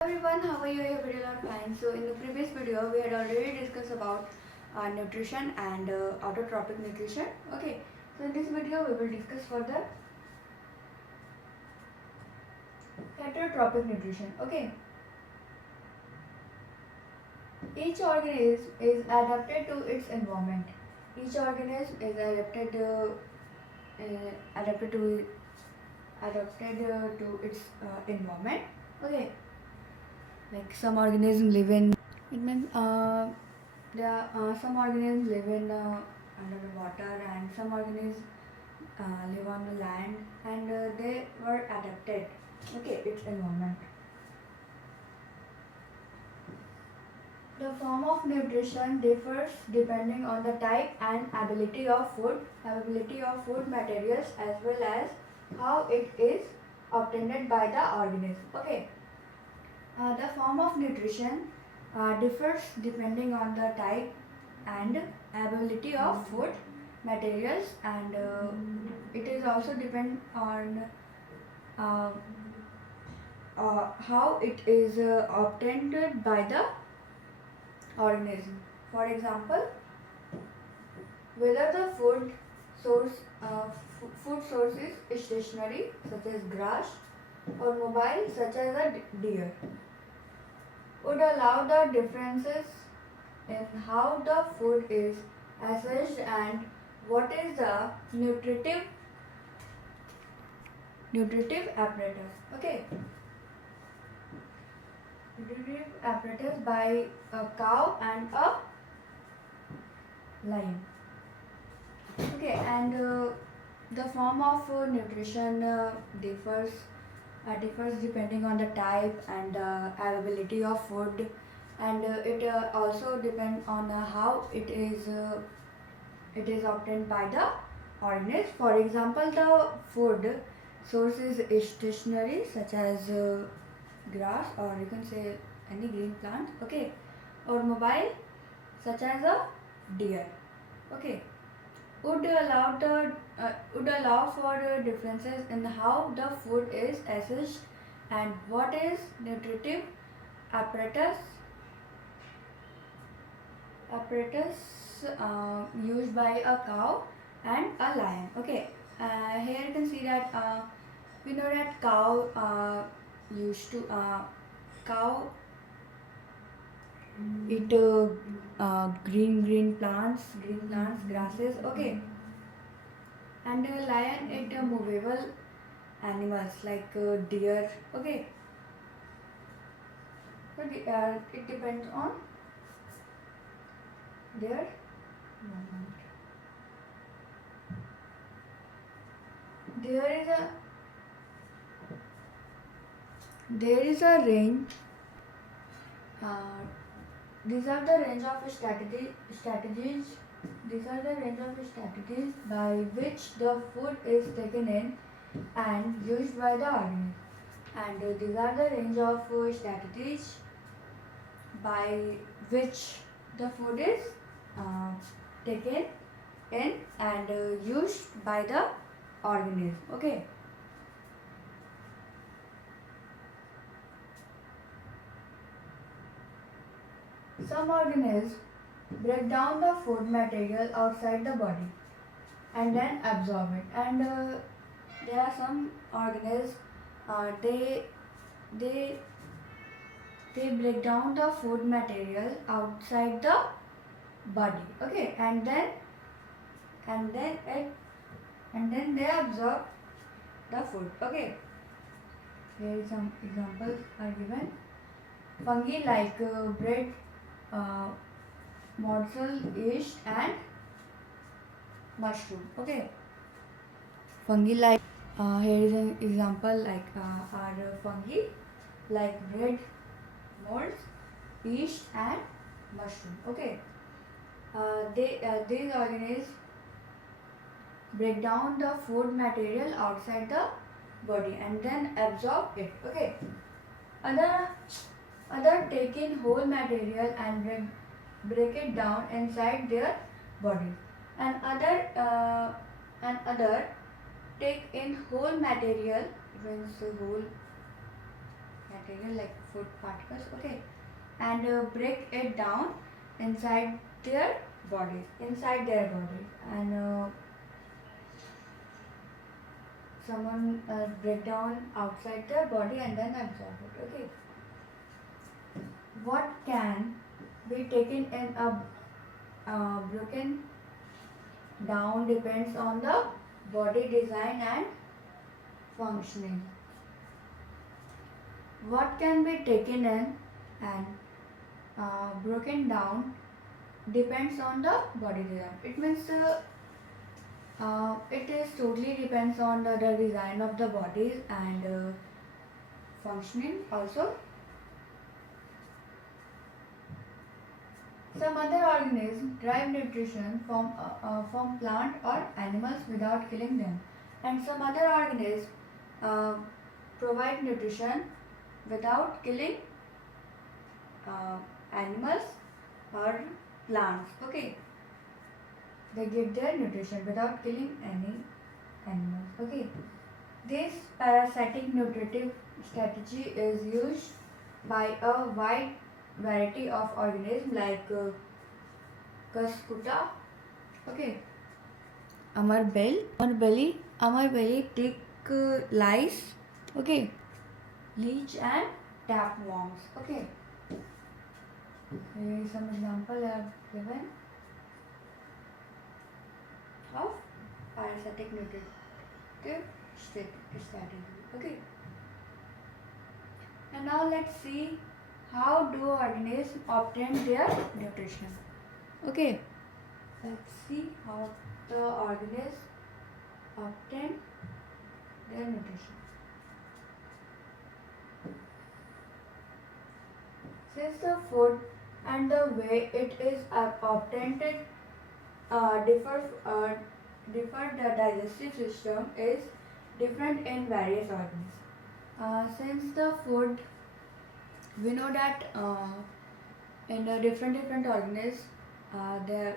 Everyone, how are you? I hope you are fine. So in the previous video we had already discussed about nutrition and autotrophic nutrition. Okay, so in this video we will discuss further heterotrophic nutrition. Okay, each organism is adapted to its environment. Each organism is adapted to its environment. Okay, like some organisms live in it means some organisms live in under the water, and some organisms live on the land, and they were adapted, okay, its environment. The form of nutrition differs depending on the type and availability of food materials, as well as how it is obtained by the organism. Okay, the form of nutrition differs depending on the type and availability of food materials, and it is also depend on uh, how it is obtained by the organism. For example, whether the food source is stationary, such as grass, or mobile, such as a deer, would allow the differences in how the food is assessed and what is the nutritive apparatus. Okay, nutritive apparatus by a cow and a lion. Okay, and the form of nutrition differs depending on the type and availability of food, and it also depends on how it is obtained by the organism. For example, the food source is stationary, such as grass, or you can say any green plant, okay, or mobile, such as a deer, okay, would allow for differences in how the food is assessed and what is nutritive apparatus used by a cow and a lion. Okay, here you can see that we know that used to cow eat green plants, grasses. Okay, and lion eat movable animals like deer. Okay, but it depends on their movement. There is a range. Uh, these are the range of strategies. These are the range of strategies by which the food is taken in and used by the organism. And these are the range of strategies by which the food is uh, taken in and used by the organism. Okay. Some organisms break down the food material outside the body and then absorb it, and there are some organisms they break down the food material outside the body, okay, and then they absorb the food. Okay, here some examples are given. Fungi like bread, morsel, yeast, and mushroom. Okay, fungi like here is an example, like are fungi like bread, molds, yeast, and mushroom. Okay, these organisms break down the food material outside the body and then absorb it. Okay, other take in whole material and break it down inside their body, and other take in whole material, means whole material like food particles, okay, and break it down inside their bodies, and someone break down outside their body and then absorb it, okay. What can be taken in a broken down depends on the body design and functioning. What can be taken in and broken down depends on the body design. It means it is totally depends on the design of the bodies and functioning also. Some other organisms derive nutrition from plant or animals without killing them, and some other organisms uh, provide nutrition without killing animals or plants. Okay, they get their nutrition without killing any animals. Okay, this parasitic nutritive strategy is used by a wide variety of organisms like Cuscuta, okay, Amarbelly, tick lice, okay, leech and tapeworms. Okay, here is some example I have given of parasitic nutritive strategy. Okay, and now let's see how do organisms obtain their nutrition. Okay, let's see how the organisms obtain their nutrition. Since the food and the way it is obtained differ, the digestive system is different in various organisms. Since the food, we know that in the different organisms, the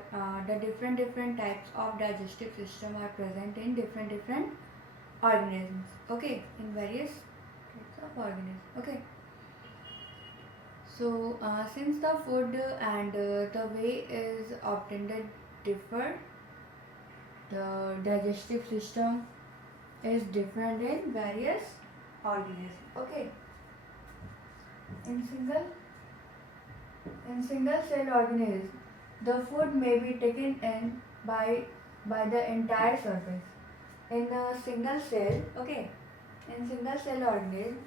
different types of digestive system are present in different organisms. Okay, in various types of organisms. Okay. So since the food and the way is obtained differ, the digestive system is different in various organisms. Okay. In single cell organism, the food may be taken in by the entire surface. In a single cell, okay, in single cell organism,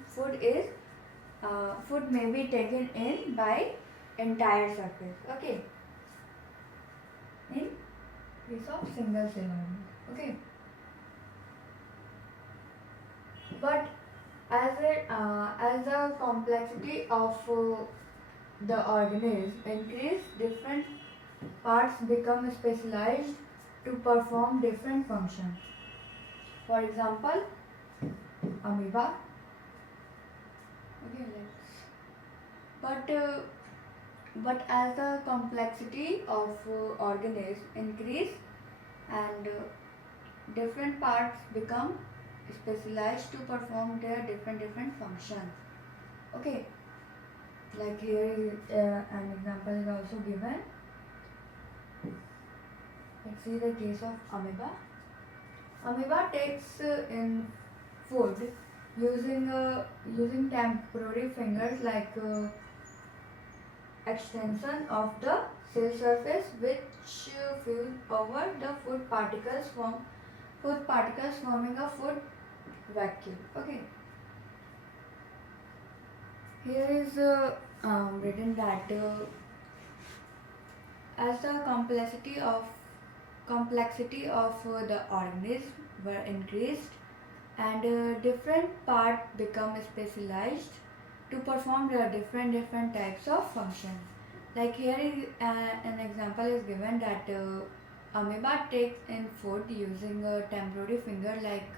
food may be taken in by entire surface. Okay, in case of single cell organism. Okay, but as the complexity of the organism increase, different parts become specialized to perform different functions. For example, amoeba. Okay, but as the complexity of organism increase and different parts become specialized to perform their different functions. Okay, like here an example is also given. Let's see the case of amoeba. Amoeba takes in food using temporary fingers like extension of the cell surface which fuse over the food particles forming a food vacuum. Okay. Here is written that as the complexity of the organism were increased and different parts become specialized to perform the different types of functions. Like here is an example is given that amoeba takes in food using a temporary finger like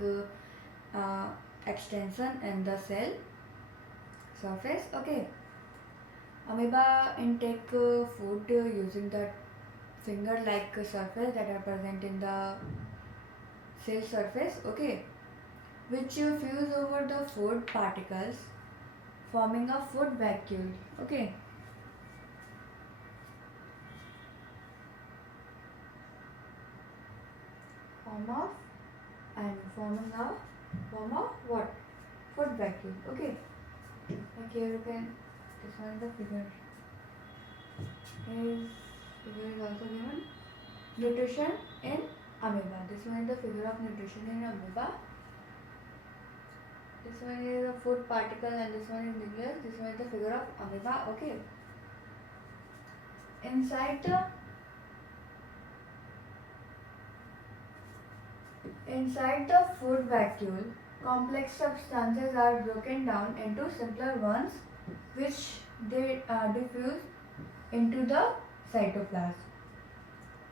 extension in the cell surface. Okay, amoeba intake food using the finger like surface that are present in the cell surface. Okay, which fuse over the food particles forming a food vacuole. Okay. Forming a what? Food vacuole. Okay. Like here you can, this one is the figure. Here figure is also given. Nutrition in amoeba. This one is the figure of nutrition in amoeba. This one is a food particle and this one is nucleus. This one is the figure of amoeba. Okay. Inside the food vacuole, complex substances are broken down into simpler ones, which they diffuse into the cytoplasm.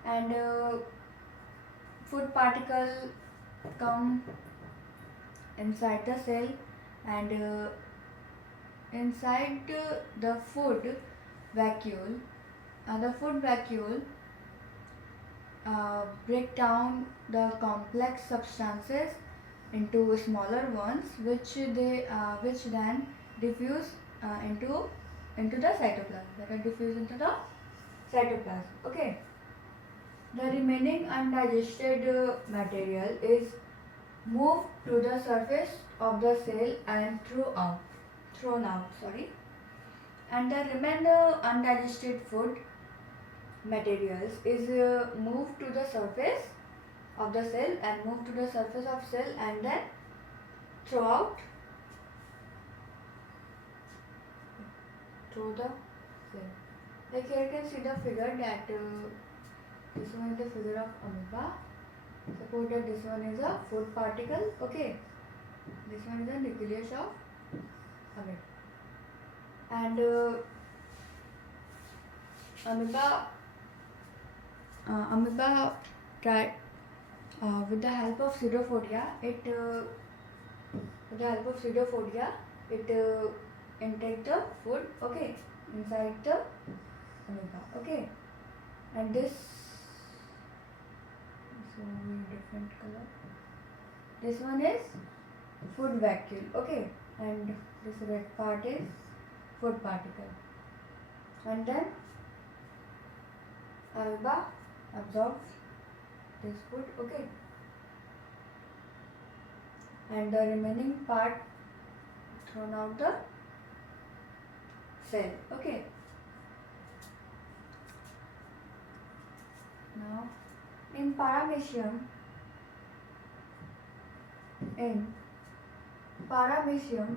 And food particles come inside the cell, and inside the food vacuole, break down the complex substances into smaller ones, which then diffuse into the cytoplasm. That are diffused into the cytoplasm. Okay. The remaining undigested material is moved to the surface of the cell and thrown out. And the remainder undigested food materials is moved to the surface of the cell and moved to the surface of cell and then through the cell. Like here you can see the figure that this one is the figure of amoeba. Suppose that this one is a food particle. Okay, this one is the nucleus of amoeba, and amoeba with the help of pseudopodia, it intake the food. Okay, inside the amoeba. Okay, and this different color. This one is food vacuole. Okay, and this red part is food particle, and then amoeba absorbs this food. Okay, and the remaining part thrown out the cell. Okay, now in paramecium,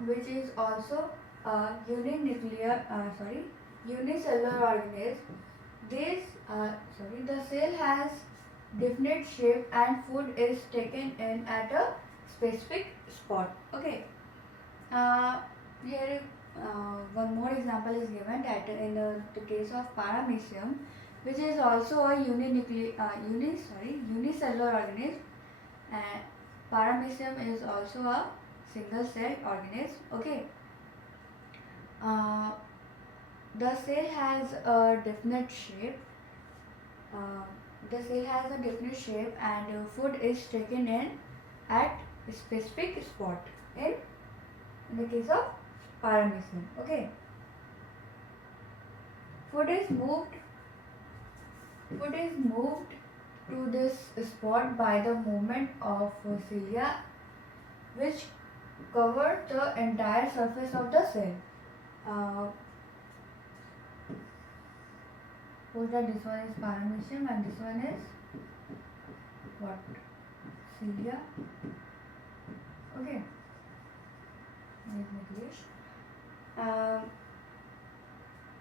which is also a unicellular organism, the cell has definite shape and food is taken in at a specific spot. Okay. Here one more example is given, that in the case of paramecium, which is also a unicellular organism, and paramecium is also a single cell organism. Okay. The cell has a definite shape. And food is taken in at a specific spot in the case of paramecium. Okay. Food is moved to this spot by the movement of cilia, which cover the entire surface of the cell. Suppose that this one is paramecium and this one is what? Cilia. Okay.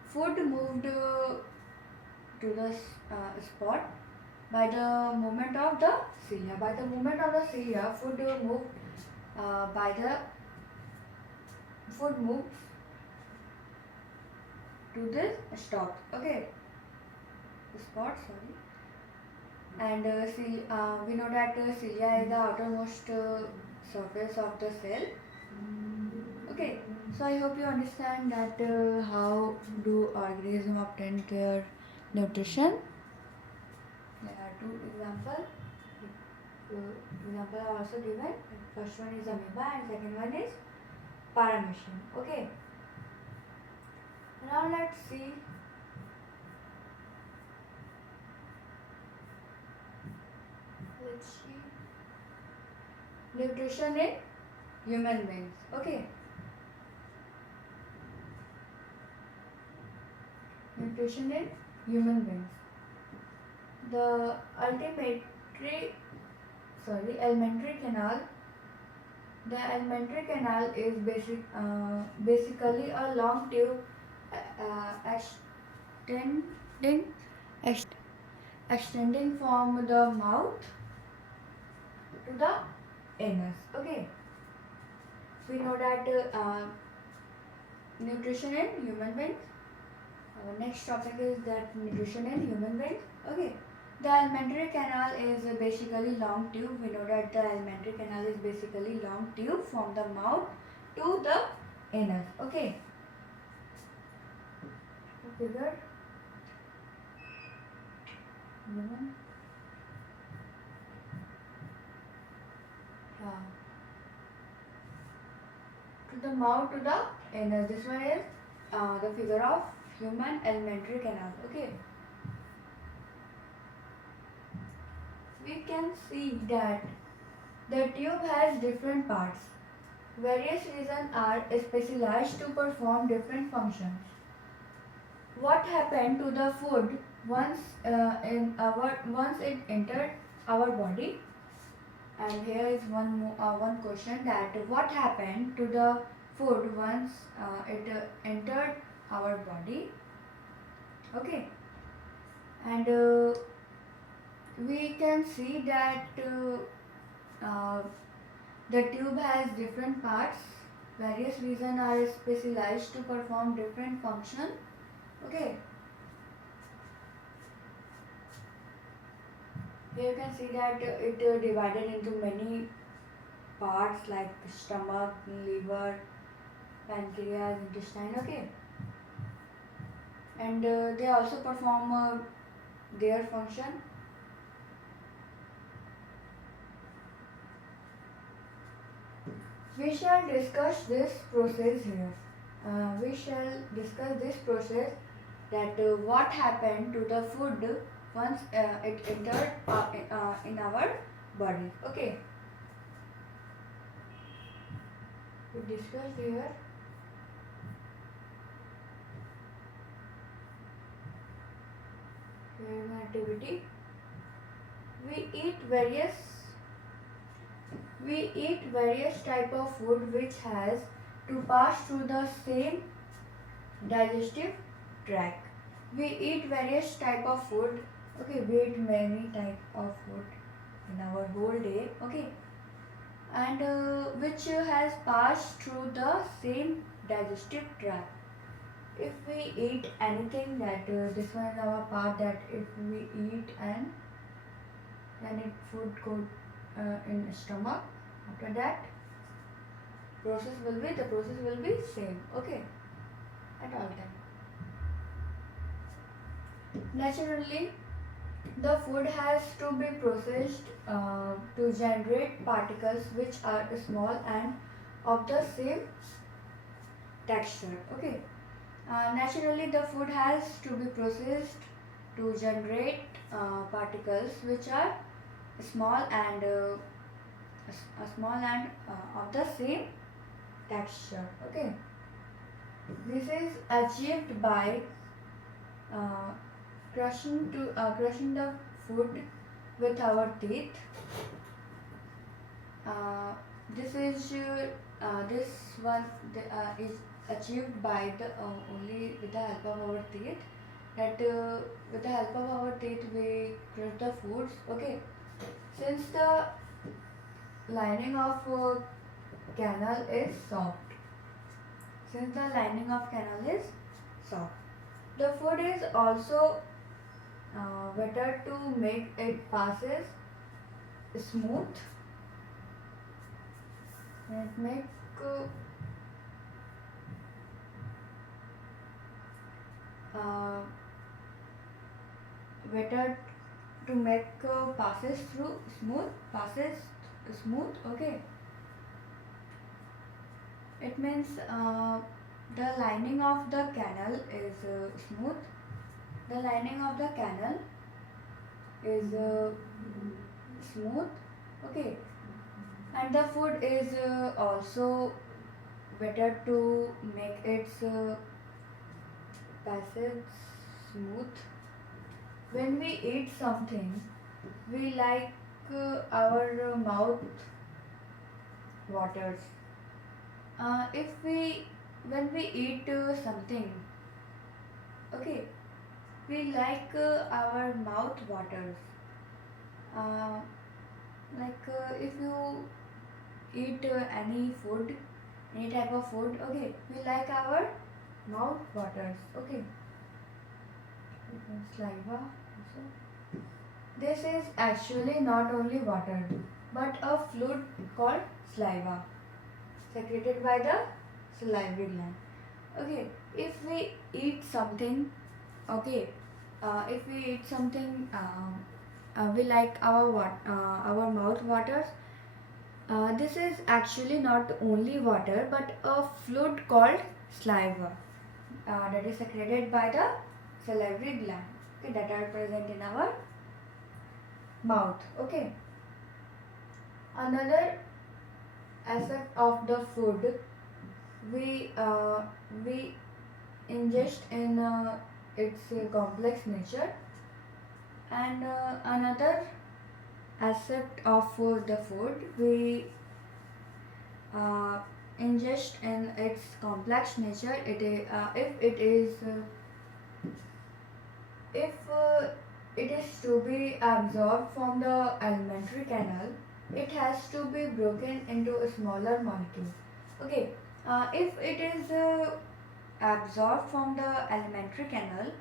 Food moved to the spot by the movement of the cilia. By the movement of the cilia, food moves to this spot. Okay. And we know that cilia is the outermost surface of the cell. Okay, so I hope you understand that how do organisms obtain their nutrition. There are two examples. Example are also given. First one is amoeba and second one is paramecium. Okay, Now let's see nutrition in human beings. Okay. Nutrition in human beings. The alimentary canal. The alimentary canal is basically a long tube extending extending from the mouth to the anus. Okay. We know that nutrition in human beings. Our next topic is that nutrition in human beings. Okay. The alimentary canal is basically long tube. We know that the alimentary canal is basically long tube from the mouth to the anus. Okay. Figure human. To the mouth to the anus. This one is the figure of human alimentary canal. Okay. We can see that the tube has different parts. Various regions are specialized to perform different functions. What happened to the food once it entered our body? And here is one question, that what happened to the food once it entered our body? Okay. And we can see that the tube has different parts. Various regions are specialized to perform different functions. Okay. Here you can see that it divided into many parts like stomach, liver, pancreas, intestine. Okay. And they also perform their function. We shall discuss this process here. We shall discuss this process, that what happened to the food once it entered in our body. Okay. We discussed here. Here is an activity. We eat various type of food which has to pass through the same digestive tract. We eat various type of food. Okay, we eat many type of food in our whole day. Okay, and which has passed through the same digestive tract. If we eat anything, that this one is our part, that if we eat and then it food go in stomach, after that the process will be same. Okay, at all time. Naturally, the food has to be processed to generate particles which are small and of the same texture. Okay. Naturally, the food has to be processed to generate particles which are small and of the same texture. Okay. This is achieved by crushing the food with our teeth. This one is achieved by only with the help of our teeth. That with the help of our teeth we crush the foods. Okay. Since the lining of canal is soft. The food is also better to make it passes smooth. And make better to make passes smooth. Okay. It means The lining of the canal is smooth. The lining of the canal is smooth. Okay, and the food is also better to make its passage smooth. When we eat something, we like our mouth waters. If we when we eat something, okay, we like our mouth waters. Uh, if you eat any food, any type of food, okay, we like our mouth waters. Okay, saliva also. This is actually not only water, but a fluid called saliva, secreted by the salivary gland. Okay, if we eat something, okay, if we eat something, we like our mouth waters. This is actually not only water, but a fluid called saliva that is secreted by the salivary gland. Okay, that are present in our mouth. Okay. Another aspect of the food we ingest in its complex nature, and another aspect of the food we uh, ingest in its complex nature. If it is to be absorbed from the alimentary canal, it has to be broken into a smaller molecule. Okay, if it is absorbed from the alimentary canal,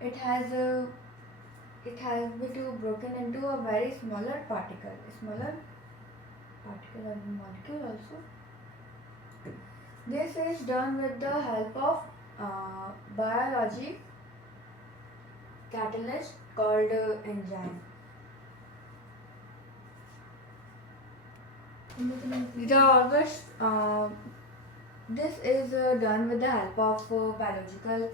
it has to broken into a very smaller particle or molecule also. This is done with the help of biology catalyst called enzyme. This is done with the help of biological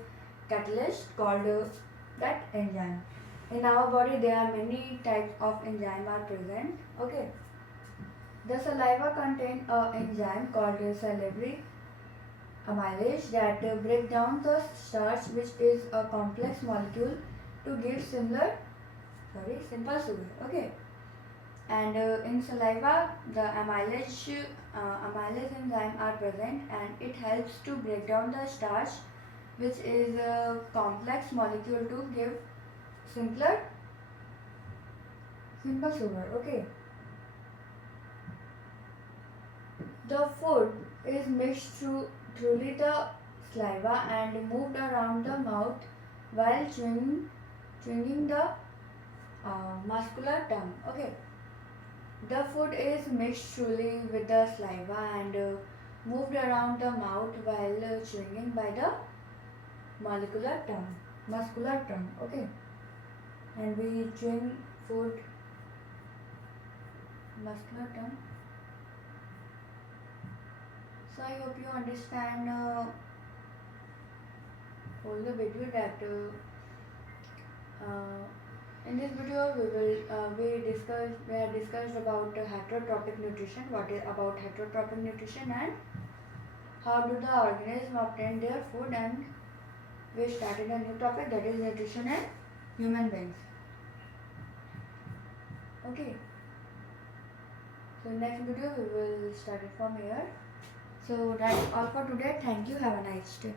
catalyst called that enzyme. In our body, there are many types of enzyme are present. Okay. The saliva contains an enzyme called salivary amylase that break down the starch, which is a complex molecule, to give simple sugar. Okay. And in saliva, the amylase enzyme are present, and it helps to break down the starch, which is a complex molecule, to give simple sugar. Okay. The food is mixed through the saliva and moved around the mouth while chewing the muscular tongue. Okay. The food is mixed truly with the saliva and moved around the mouth while chewing by the muscular tongue. Okay, and we chewing food muscular tongue. So I hope you understand all the video that. In this video, we have discussed about heterotrophic nutrition. What is about heterotrophic nutrition, and how do the organism obtain their food, and we started a new topic, that is nutrition and human beings. Okay. So next video we will start it from here. So that's all for today. Thank you. Have a nice day.